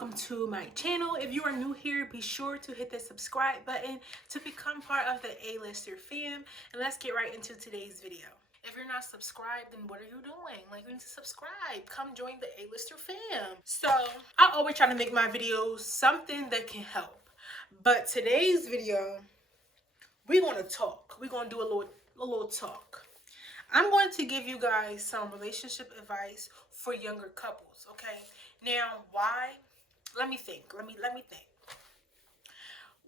welcome to my channel. If you are new here, be sure to hit the subscribe button to become part of the A-lister fam. And let's get right into today's video. If you're not subscribed, then what are you doing? Like, you need to subscribe. Come join the A-lister fam. So I always try to make my videos something that can help. But today's video, we're gonna talk. We're gonna do a little talk. I'm going to give you guys some relationship advice for younger couples, okay? Now, why? Let me think. Let me think.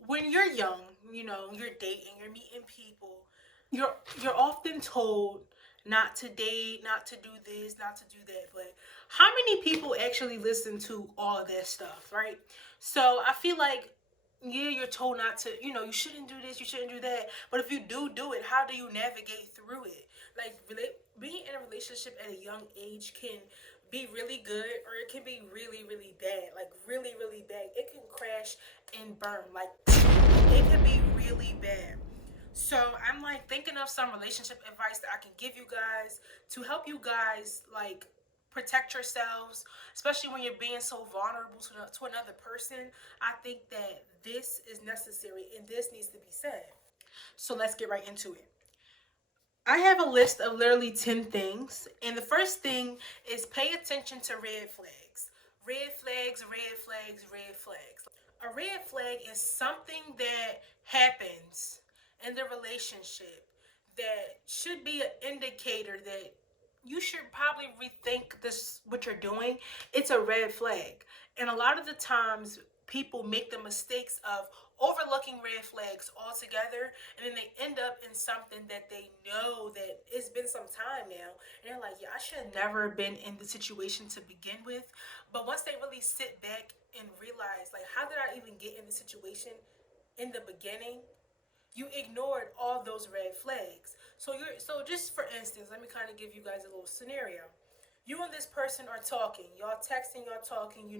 When you're young, you're dating, you're meeting people, you're often told not to date, not to do this, not to do that. But how many people actually listen to all of that stuff, right? So I feel like, yeah, you're told not to, you shouldn't do this, you shouldn't do that. But if you do it, how do you navigate through it? Like, being in a relationship at a young age can be really good, or it can be really, really bad. Like, really, really bad. It can crash and burn. Like, it can be really bad. So I'm like thinking of some relationship advice that I can give you guys to help you guys like protect yourselves, especially when you're being so vulnerable to another person. I think that this is necessary and this needs to be said. So let's get right into it. I have a list of literally 10 things. And the first thing is pay attention to red flags. Red flags, red flags, red flags. A red flag is something that happens in the relationship that should be an indicator that you should probably rethink this, what you're doing. It's a red flag. And a lot of the times people make the mistakes of overlooking red flags altogether, and then they end up in something that they know that it's been some time now, and they're like, yeah, I should have never been in the situation to begin with. But once they really sit back and realize, like, how did I even get in the situation in the beginning, you ignored all those red flags. So just for instance, let me kind of give you guys a little scenario. You and this person are talking, y'all texting, y'all talking,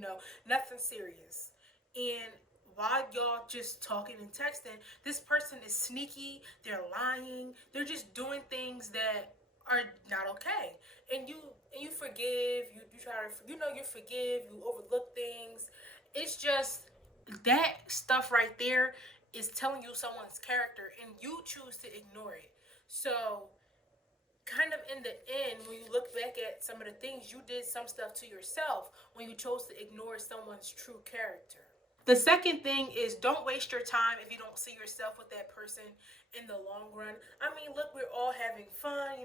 nothing serious. And while y'all just talking and texting, this person is sneaky, they're lying, they're just doing things that are not okay. And you forgive, you try to, you forgive, you overlook things. It's just that stuff right there is telling you someone's character, and you choose to ignore it. So kind of in the end, when you look back at some of the things, you did some stuff to yourself when you chose to ignore someone's true character. The second thing is, don't waste your time if you don't see yourself with that person in the long run. I mean, look, we're all having fun,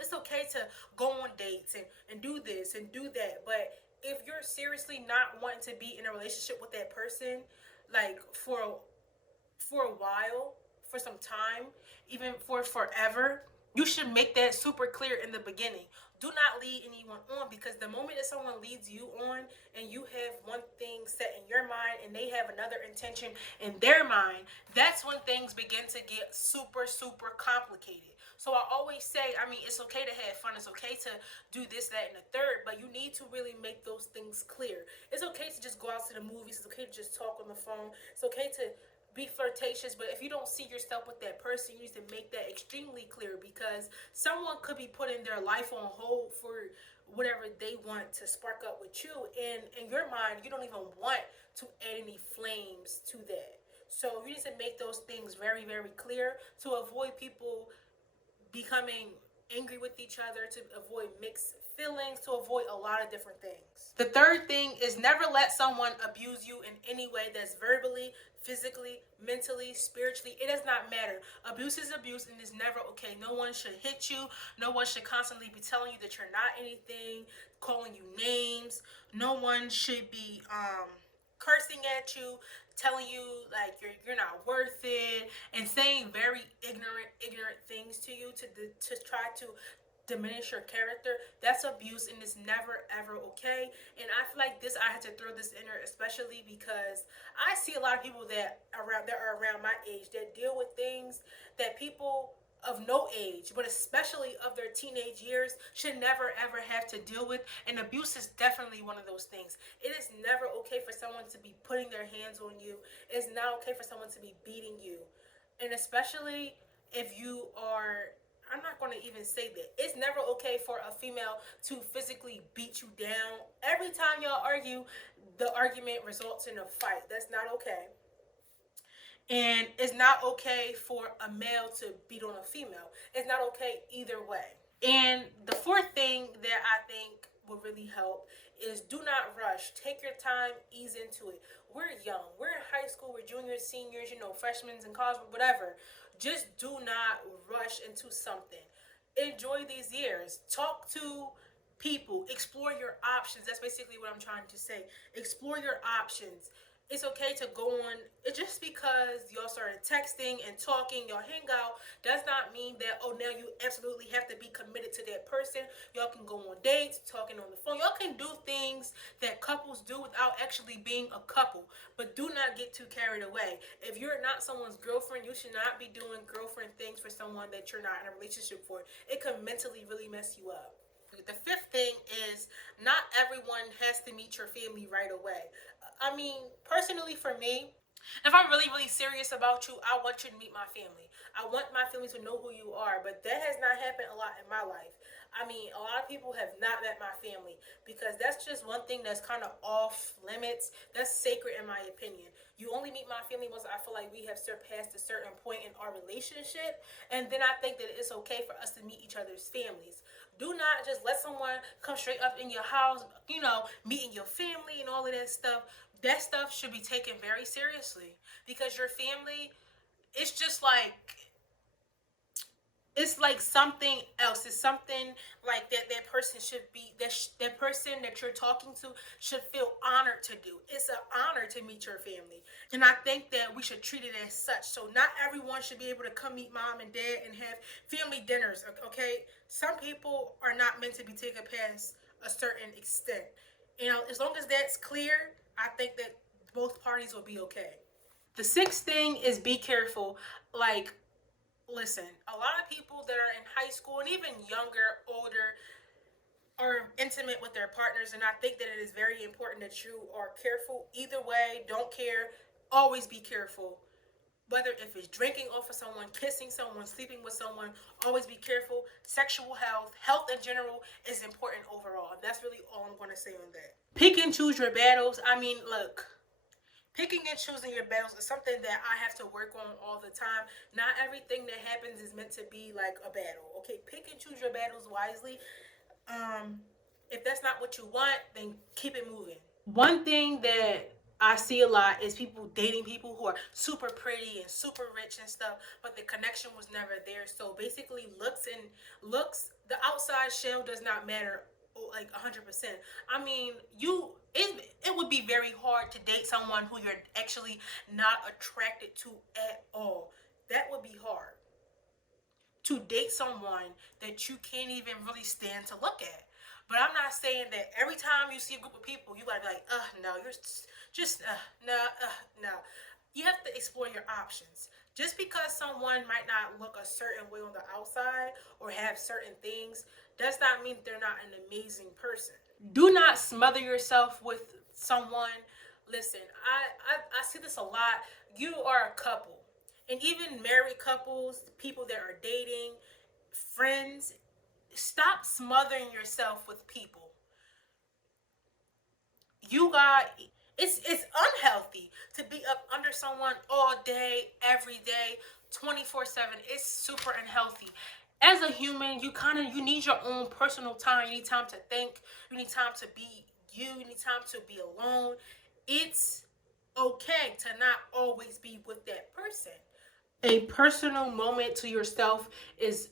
it's okay to go on dates and do this and do that. But if you're seriously not wanting to be in a relationship with that person, like for a while, for some time, even for forever, you should make that super clear in the beginning. Do not lead anyone on, because the moment that someone leads you on and you have one thing set in your mind and they have another intention in their mind, that's when things begin to get super, super complicated. So I always say, I mean, it's okay to have fun. It's okay to do this, that, and the third, but you need to really make those things clear. It's okay to just go out to the movies. It's okay to just talk on the phone. It's okay to be flirtatious, but if you don't see yourself with that person, you need to make that extremely clear, because someone could be putting their life on hold for whatever they want to spark up with you, and in your mind you don't even want to add any flames to that. So you need to make those things very, very clear to avoid people becoming angry with each other, to avoid mixed feelings, to avoid a lot of different things. The third thing is, never let someone abuse you in any way. That's verbally, physically, mentally, spiritually. It does not matter. Abuse is abuse, and it's never okay. No one should hit you. No one should constantly be telling you that you're not anything, calling you names. No one should be cursing at you, telling you like you're not worth it, and saying very ignorant things to you to try to diminish your character. That's abuse, and it's never ever okay. And I feel like this, I had to throw this in there, especially because I see a lot of people that are around my age that deal with things that people of no age, but especially of their teenage years, should never ever have to deal with. And abuse is definitely one of those things. It is never okay for someone to be putting their hands on you. It's not okay for someone to be beating you. And especially if you are, I'm not going to even say that. It's never okay for a female to physically beat you down. Every time y'all argue, the argument results in a fight. That's not okay. And it's not okay for a male to beat on a female. It's not okay either way. And the fourth thing that I think will really help is do not rush. Take your time, ease into it. We're young. We're in high school. We're juniors, seniors, freshmen in college, whatever. Just do not rush into something. Enjoy these years. Talk to people. Explore your options. That's basically what I'm trying to say. Explore your options. It's okay to go on. It just because y'all started texting and talking, y'all hang out, does not mean that, oh, now you absolutely have to be committed to that person. Y'all can go on dates, talking on the phone. Y'all can do things that couples do without actually being a couple. But do not get too carried away. If you're not someone's girlfriend, you should not be doing girlfriend things for someone that you're not in a relationship for. It can mentally really mess you up. The fifth thing is not everyone has to meet your family right away. I mean, personally for me, if I'm really, really serious about you, I want you to meet my family. I want my family to know who you are, but that has not happened a lot in my life. I mean, a lot of people have not met my family because that's just one thing that's kind of off limits. That's sacred in my opinion. You only meet my family once I feel like we have surpassed a certain point in our relationship, and then I think that it's okay for us to meet each other's families. Do not just let someone come straight up in your house, meeting your family and all of that stuff. That stuff should be taken very seriously because your family, it's just like it's like something else. It's something like that person should be that person that you're talking to should feel honored to do. It's an honor to meet your family, and I think that we should treat it as such. So not everyone should be able to come meet mom and dad and have family dinners. Okay, some people are not meant to be taken past a certain extent. As long as that's clear, I think that both parties will be okay. The sixth thing is be careful. Like, listen, a lot of people that are in high school and even younger, older, are intimate with their partners, and I think that it is very important that you are careful. Either way, don't care. Always be careful. Whether if it's drinking off of someone, kissing someone, sleeping with someone, always be careful. Sexual health in general is important overall. That's really all I'm going to say on that. Pick and choose your battles. I mean, look, picking and choosing your battles is something that I have to work on all the time. Not everything that happens is meant to be like a battle. Okay, pick and choose your battles wisely. If that's not what you want, then keep it moving. One thing that I see a lot is people dating people who are super pretty and super rich and stuff, but the connection was never there. So basically, the outside shell does not matter like 100%. I mean, it would be very hard to date someone who you're actually not attracted to at all. That would be hard to date someone that you can't even really stand to look at. But I'm not saying that every time you see a group of people, you gotta be like, no, you're just, no, no. You have to explore your options. Just because someone might not look a certain way on the outside or have certain things, does not mean they're not an amazing person. Do not smother yourself with someone. Listen, I see this a lot. You are a couple, and even married couples, people that are dating, friends, stop smothering yourself with people. You got it's unhealthy to be up under someone all day, every day, 24/7. It's super unhealthy. As a human, you need your own personal time. You need time to think. You need time to be you. You need time to be alone. It's okay to not always be with that person. A personal moment to yourself is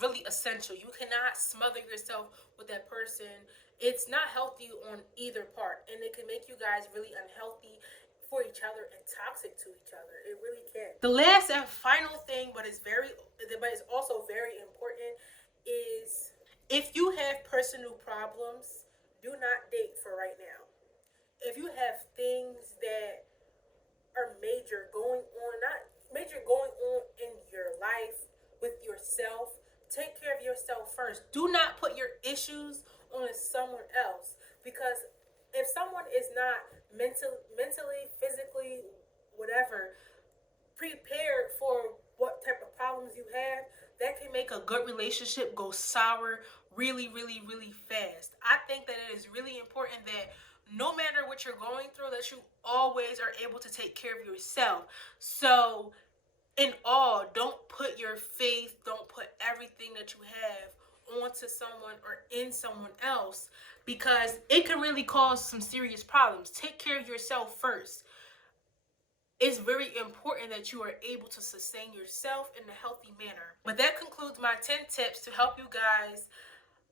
really essential. You cannot smother yourself with that person. It's not healthy on either part, and it can make you guys really unhealthy for each other and toxic to each other. It really can. The last and final thing, but it's also very important, is if you have personal problems, do not date for right now. If you have things that are not major going on in your life with yourself, take care of yourself first. Do not put your issues on someone else, because if someone is not mentally, physically, whatever, prepared for what type of problems you have, that can make a good relationship go sour really, really, really fast. I think that it is really important that no matter what you're going through, that you always are able to take care of yourself. So in all, don't put your faith, don't put everything that you have onto someone or in someone else, because it can really cause some serious problems. Take care of yourself first. It's very important that you are able to sustain yourself in a healthy manner. But that concludes my 10 tips to help you guys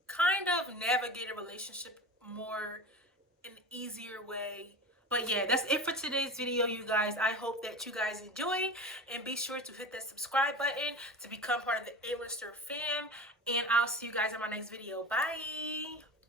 kind of navigate a relationship more an easier way. But yeah, that's it for today's video, you guys. I hope that you guys enjoy, and be sure to hit that subscribe button to become part of the A-Lister fam, and I'll see you guys in my next video. Bye.